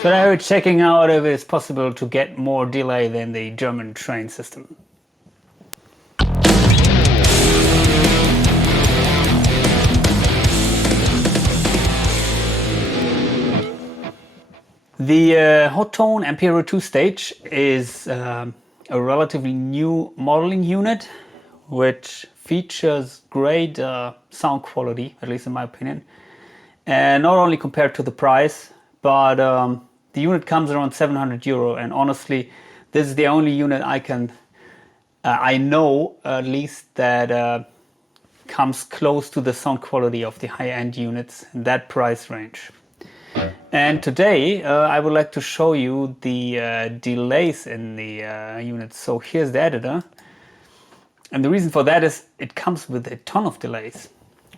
So now we're checking out if it's possible to get more delay than the German train system. The Hotone Ampero II stage is a relatively new modeling unit which features great sound quality, at least in my opinion, and not only compared to the price, but the unit comes around 700 euro, and honestly this is the only unit I know at least that comes close to the sound quality of the high-end units in that price range. And today I would like to show you the delays in the unit. So here's the editor, and the reason for that is it comes with a ton of delays,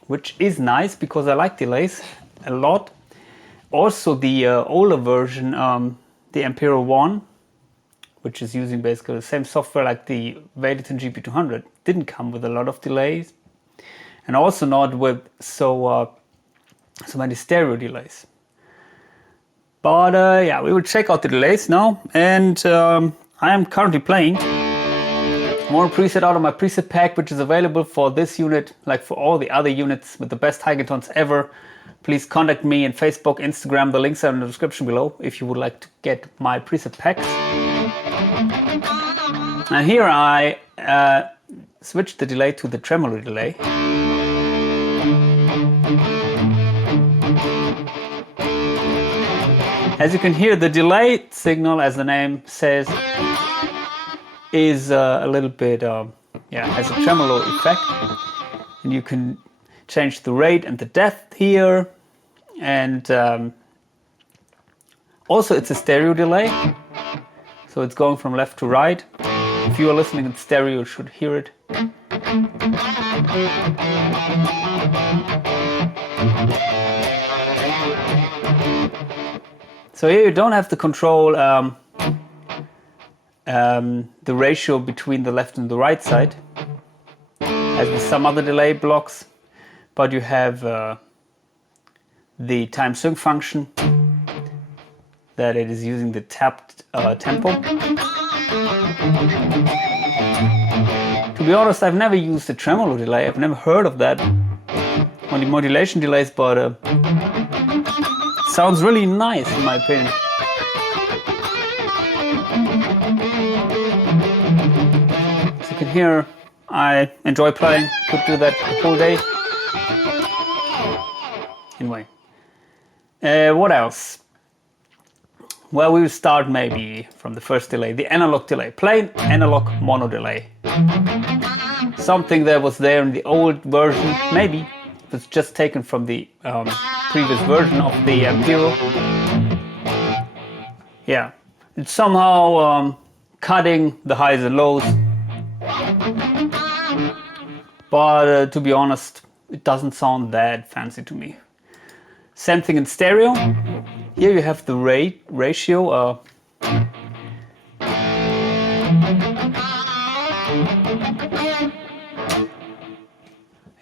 which is nice because I like delays a lot. Also the older version, the Ampero I, which is using basically the same software like the Valeton GP-200, didn't come with a lot of delays, and also not with so many stereo delays. But yeah, we will check out the delays now, and I am currently playing more preset out of my preset pack, which is available for this unit, like for all the other units with the best high-end ever. Please contact me on Facebook, Instagram, the links are in the description below if you would like to get my preset packs. And here I switched the delay to the Tremolo delay. As you can hear, the delay signal, as the name says, is a little bit, yeah, has a tremolo effect. And you can change the rate and the depth here. And also it's a stereo delay. So it's going from left to right. If you are listening in stereo, you should hear it. So here you don't have to control the ratio between the left and the right side, as with some other delay blocks, but you have the time sync function that it is using the tapped tempo. To be honest, I've never used a tremolo delay. I've never heard of that on the modulation delays, but sounds really nice in my opinion. As you can hear, I enjoy playing, could do that the whole day. Anyway, what else? Well, we will start maybe from the first delay, the analog delay, plain analog mono delay. Something that was there in the old version, maybe it was just taken from the previous version of the Ampero. Yeah, it's somehow cutting the highs and lows, but to be honest, it doesn't sound that fancy to me. Same thing in stereo. Here you have the ratio.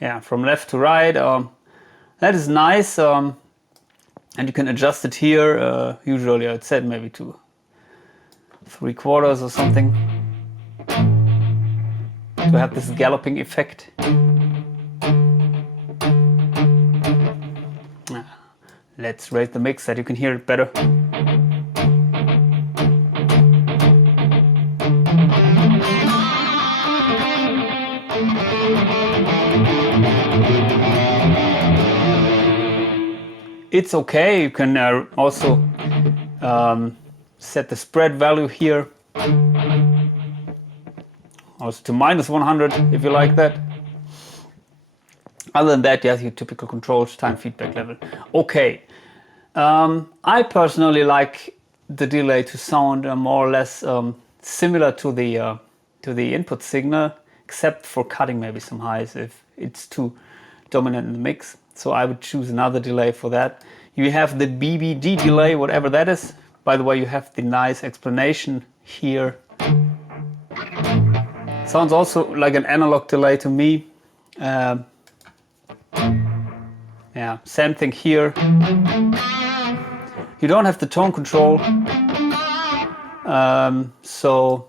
Yeah, from left to right. That is nice, and you can adjust it here. Usually I'd set maybe to 3/4 or something to have this galloping effect. Let's raise the mix so that you can hear it better. It's okay. You can also set the spread value here, also to -100 if you like that. Other than that, you have your typical controls, time feedback level. Okay, I personally like the delay to sound more or less similar to the input signal, except for cutting maybe some highs if it's too dominant in the mix. So I would choose another delay for that. You have the BBD delay, whatever that is. By the way, you have the nice explanation here. Sounds also like an analog delay to me. Yeah, same thing here. You don't have the tone control, so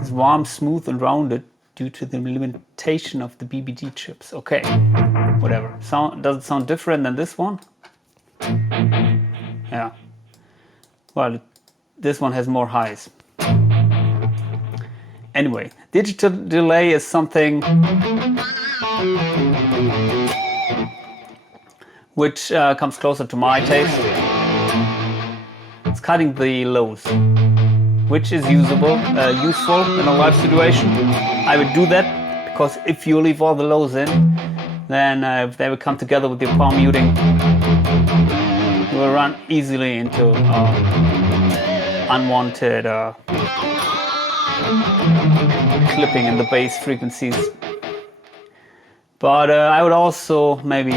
it's warm, smooth and rounded due to the limitation of the BBD chips. Okay, whatever. Does it sound different than this one? Yeah. Well, this one has more highs. Anyway, digital delay is something which comes closer to my taste. It's cutting the lows, which is useful in a live situation. I would do that because if you leave all the lows in, then if they will come together with your palm muting, you will run easily into unwanted clipping in the bass frequencies. But I would also maybe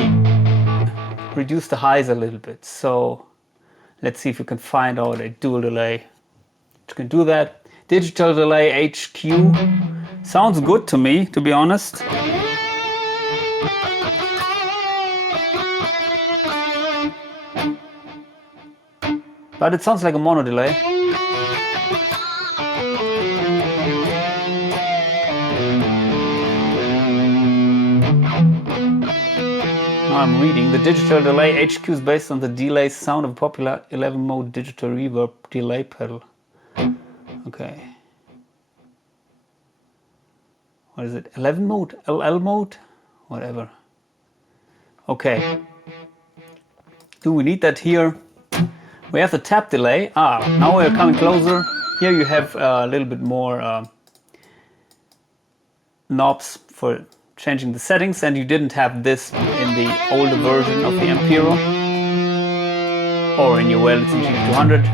reduce the highs a little bit. So let's see if we can find out a dual delay. You can do that. Digital delay HQ sounds good to me, to be honest. But it sounds like a mono delay. Now I'm reading. The digital delay HQ is based on the delay sound of a popular 11-mode digital reverb delay pedal. Okay. What is it? 11 mode? LL mode? Whatever. Okay. Do we need that here? We have the tap delay. Now we're coming closer. Here you have a little bit more knobs for changing the settings, and you didn't have this in the older version of the Ampero or in your Valeton GP-200.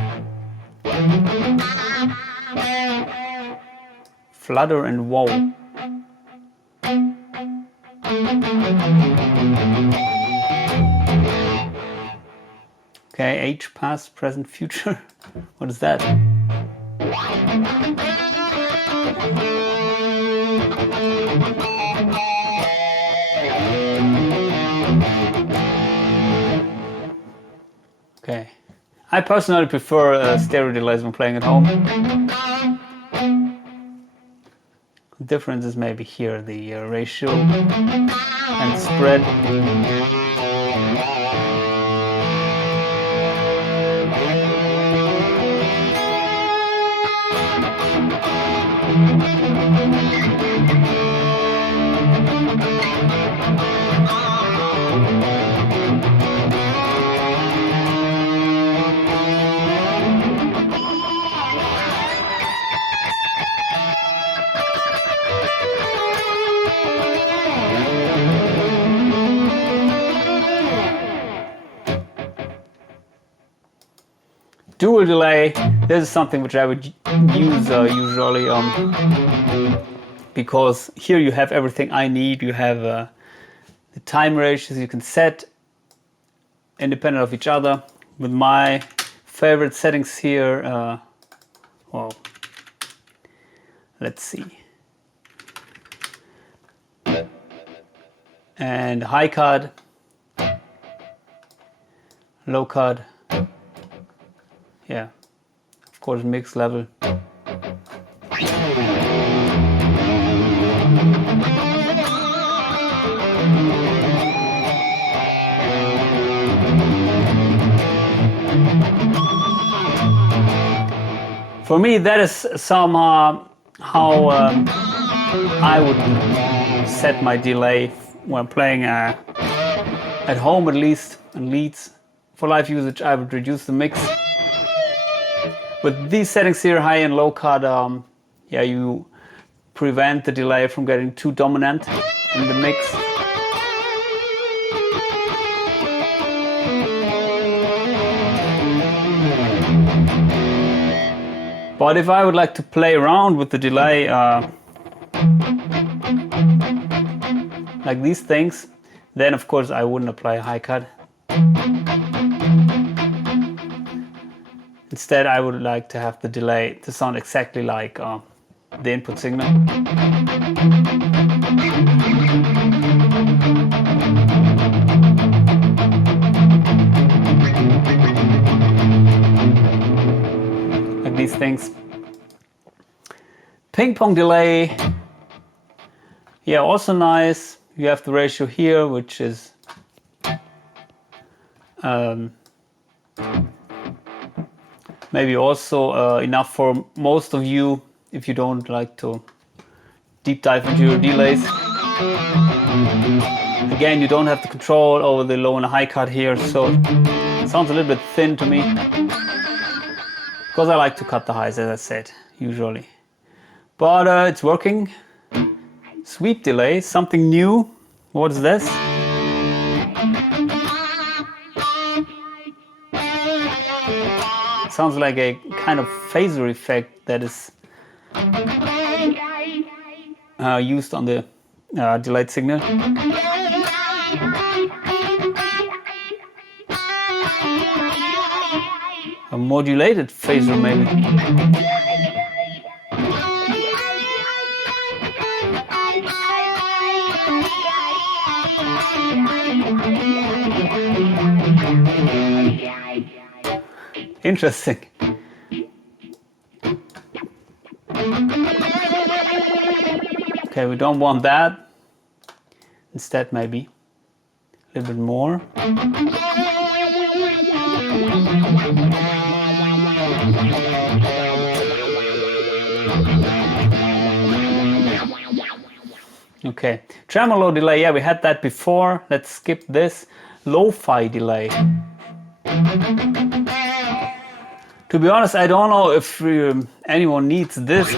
Flutter and wow. Okay, H, past, present, future. What is that? Okay. I personally prefer stereo delays when playing at home. The difference is maybe here, the ratio and spread. Dual delay, this is something which I would use usually because here you have everything I need. You have the time ratios you can set independent of each other. With my favorite settings here, well, let's see. And high cut, low cut. Yeah, of course, mix level. For me, that is somehow how I would set my delay when playing at home, at least, in leads. For live usage, I would reduce the mix. With these settings here, high and low cut, yeah, you prevent the delay from getting too dominant in the mix. But if I would like to play around with the delay, like these things, then of course I wouldn't apply a high cut. Instead, I would like to have the delay to sound exactly like the input signal. Like these things. Ping pong delay. Yeah, also nice. You have the ratio here, which is maybe also enough for most of you if you don't like to deep dive into your delays. Again, you don't have the control over the low and high cut here, so it sounds a little bit thin to me. Because I like to cut the highs, as I said, usually. But it's working. Sweep delay, something new. What is this? Sounds like a kind of phaser effect that is used on the delayed signal. A modulated phaser maybe. Interesting. Okay, we don't want that. Instead, maybe a little bit more. Okay, tremolo delay, yeah, we had that before. Let's skip this. Lo-fi delay. To be honest, I don't know if anyone needs this.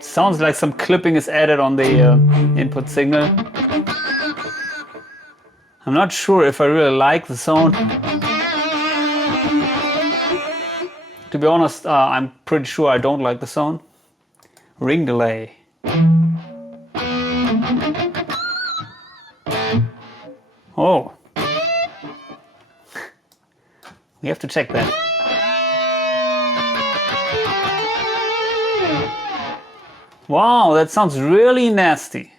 Sounds like some clipping is added on the input signal. I'm not sure if I really like the sound. To be honest, I'm pretty sure I don't like the sound. Ring delay. Oh. We have to check that. Wow, that sounds really nasty.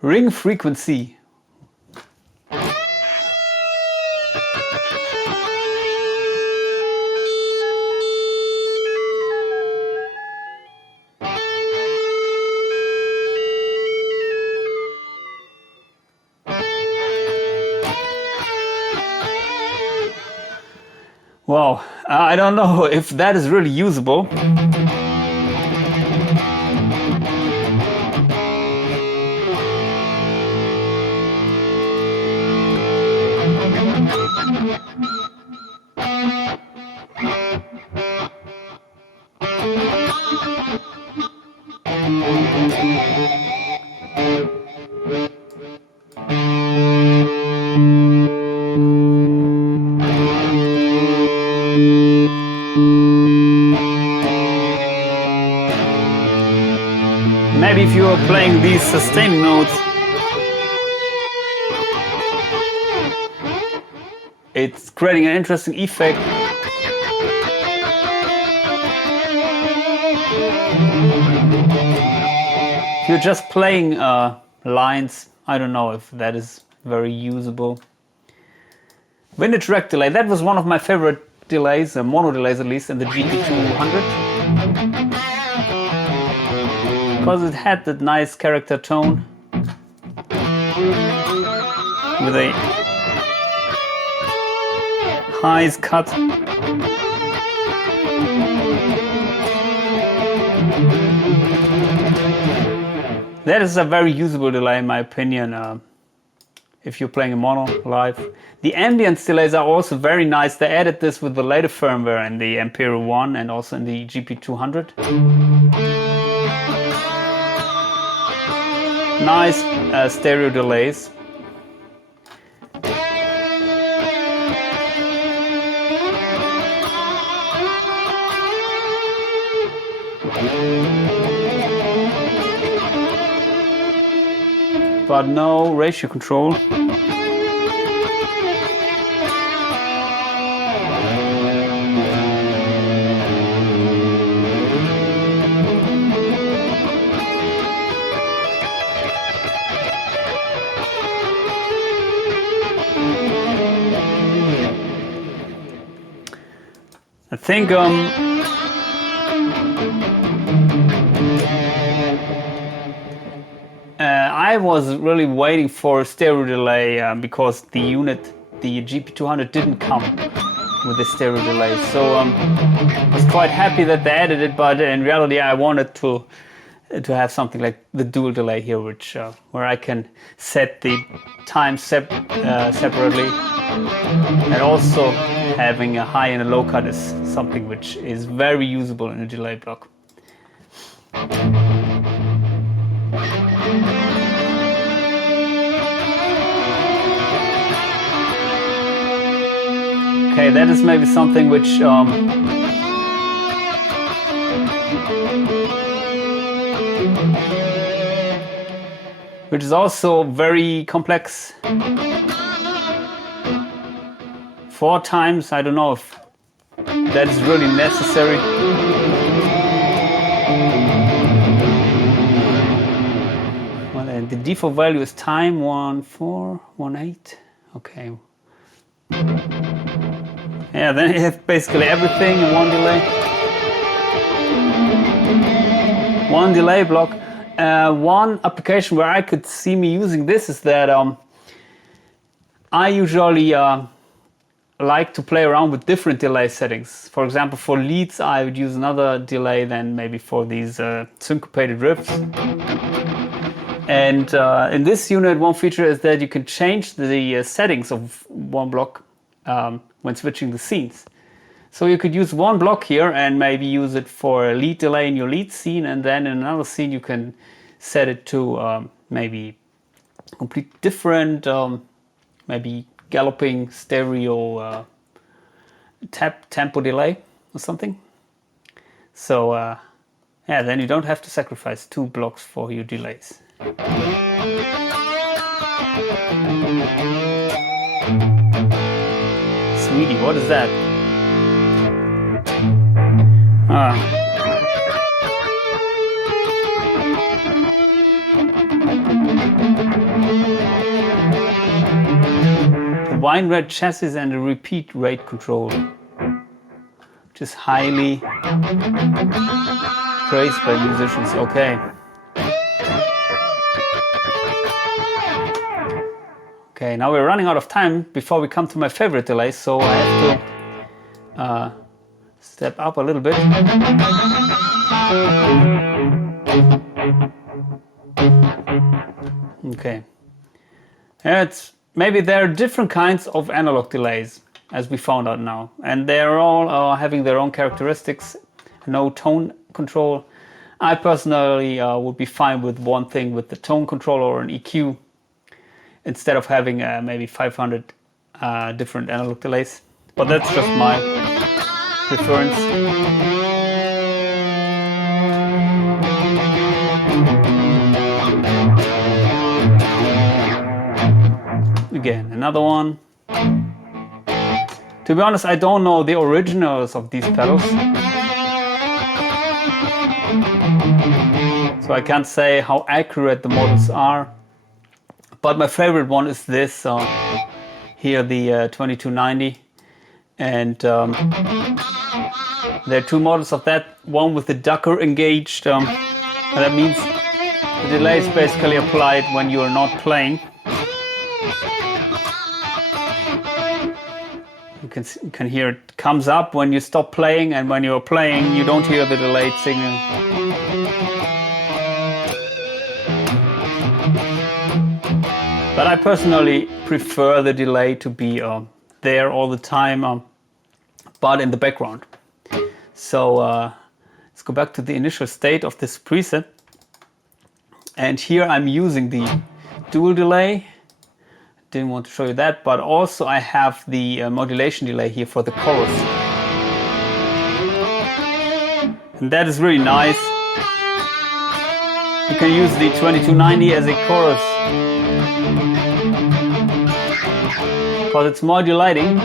Ring frequency. Wow, I don't know if that is really usable. Maybe if you are playing these sustaining notes, it's creating an interesting effect. If you're just playing lines, I don't know if that is very usable. Vintage rack delay, that was one of my favorite delays, mono delays at least, in the GP-200. Because it had that nice character tone with a highs cut. That is a very usable delay in my opinion, if you're playing a mono live. The ambience delays are also very nice. They added this with the later firmware in the Ampero I and also in the GP-200. Nice stereo delays. But no ratio control. I think I was really waiting for stereo delay because the unit, the GP200, didn't come with the stereo delay. So I was quite happy that they added it, but in reality I wanted to have something like the dual delay here, which where I can set the time separately, and also having a high and a low cut is something which is very usable in a delay block. Okay, that is maybe something which which is also very complex. 4 times, I don't know if that is really necessary. Well, the default value is time 1418. Okay. Yeah, then you have basically everything in one delay. One delay block. One application where I could see me using this is that I usually like to play around with different delay settings. For example, for leads I would use another delay than maybe for these syncopated riffs. And in this unit, one feature is that you can change the settings of one block when switching the scenes. So you could use one block here and maybe use it for a lead delay in your lead scene, and then in another scene you can set it to maybe completely different, maybe galloping stereo tempo delay or something. So yeah, then you don't have to sacrifice 2 blocks for your delays. Sweetie, what is that? The wine red chassis and the repeat rate control, which is highly praised by musicians. Okay. Okay, now we're running out of time before we come to my favorite delay, so I have to step up a little bit. Okay. Maybe there are different kinds of analog delays, as we found out now, and they're all having their own characteristics. No tone control. I personally would be fine with one thing, with the tone control or an EQ, instead of having maybe 500 different analog delays. But that's just my preference. Again, another one. To be honest, I don't know the originals of these pedals, so I can't say how accurate the models are. But my favorite one is this here, the 2290, and there are 2 models of that. One with the ducker engaged, and that means the delay is basically applied when you are not playing. You can hear it comes up when you stop playing, and when you're playing you don't hear the delayed signal. But I personally prefer the delay to be there all the time, but in the background. So let's go back to the initial state of this preset. And here I'm using the dual delay. Didn't want to show you that, but also I have the modulation delay here for the chorus. And that is really nice. You can use the 2290 as a chorus, because it's modulating.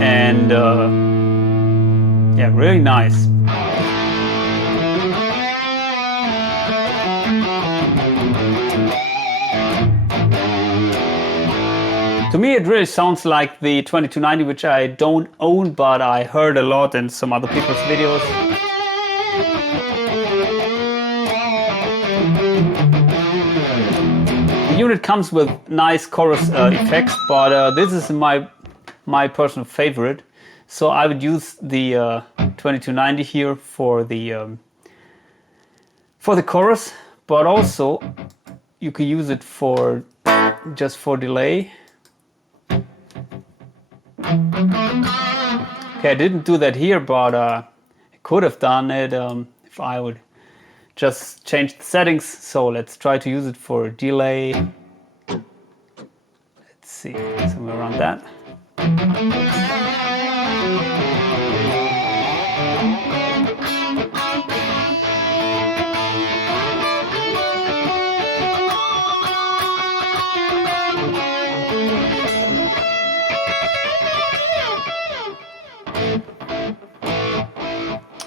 And yeah, really nice. To me, it really sounds like the 2290, which I don't own, but I heard a lot in some other people's videos. The unit comes with nice chorus effects, but this is my personal favorite. So I would use the 2290 here for the chorus, but also you can use it for just for delay. Okay, I didn't do that here, but I could have done it if I would just change the settings. So let's try to use it for delay. Let's see, somewhere around that.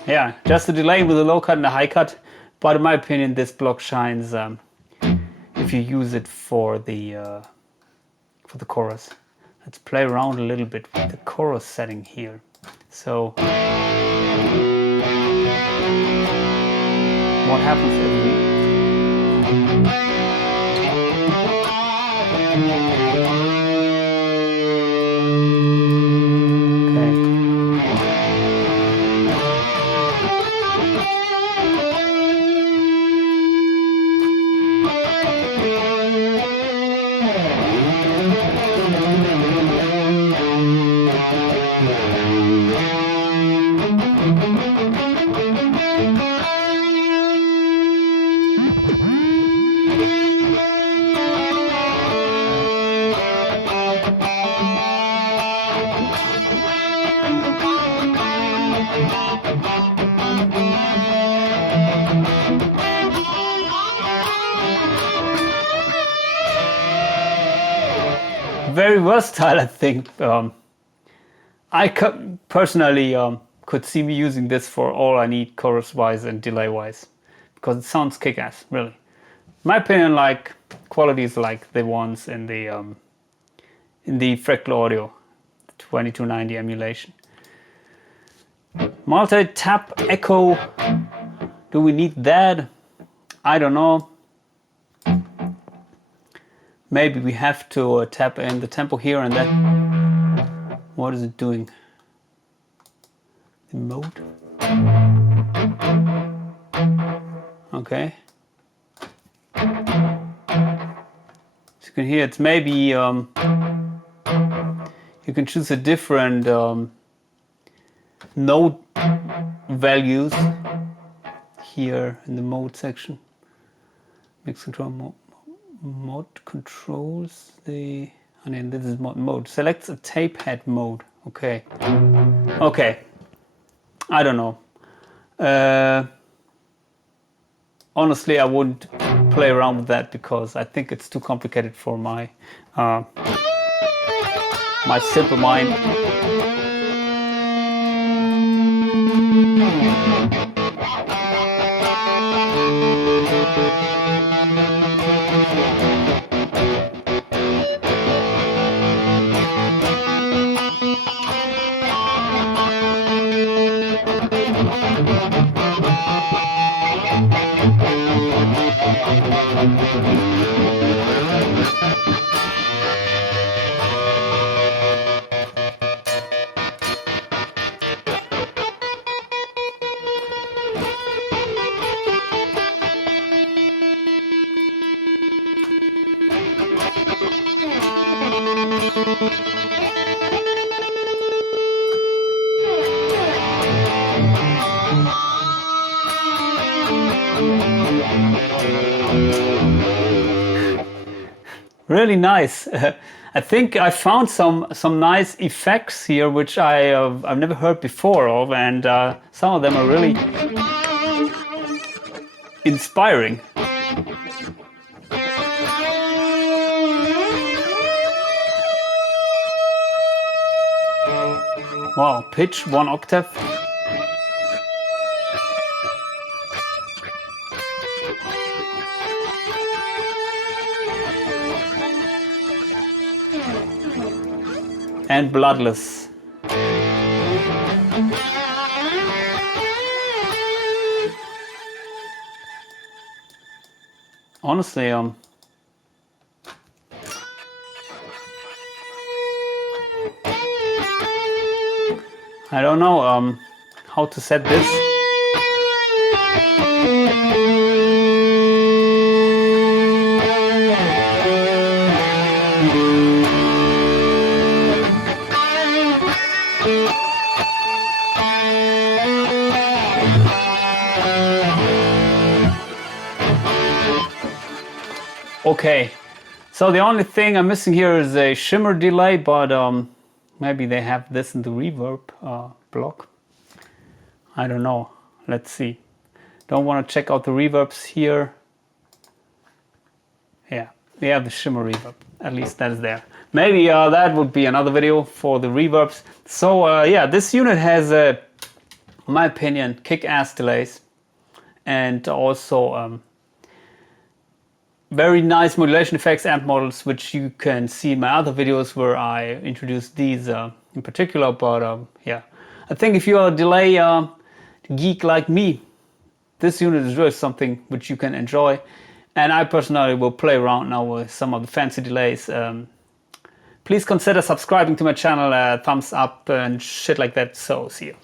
Yeah, just a delay with a low cut and a high cut, but in my opinion this block shines if you use it for the chorus. Let's play around a little bit with the chorus setting here. So what happens if we very versatile, I think. I personally could see me using this for all I need chorus-wise and delay-wise, because it sounds kick-ass, really. In my opinion, like qualities like the ones in the Fractal Audio 2290 emulation. Multi-tap echo. Do we need that? I don't know. Maybe we have to tap in the tempo here and that. What is it doing? The mode? Okay. As you can hear, it's maybe you can choose a different note values here in the mode section. Mix control mode controls the. I mean, this is mode. Selects a tape head mode. Okay. Okay. I don't know. Honestly, I wouldn't play around with that because I think it's too complicated for my my simple mind. Really nice. I think I found some nice effects here, which I've never heard before of, and some of them are really inspiring. Wow, pitch 1 octave. and bloodless. Honestly, I don't know how to set this. Okay, so the only thing I'm missing here is a shimmer delay, but maybe they have this in the reverb block. I don't know. Let's see. Don't want to check out the reverbs here. Yeah, we have the shimmer reverb. At least that is there. Maybe that would be another video for the reverbs. So yeah, this unit has, in my opinion, kick-ass delays, and also very nice modulation effects amp models, which you can see in my other videos where I introduced these in particular. But yeah, I think if you're a delay geek like me, this unit is really something which you can enjoy. And I personally will play around now with some of the fancy delays. Please consider subscribing to my channel, thumbs up and shit like that. So see you.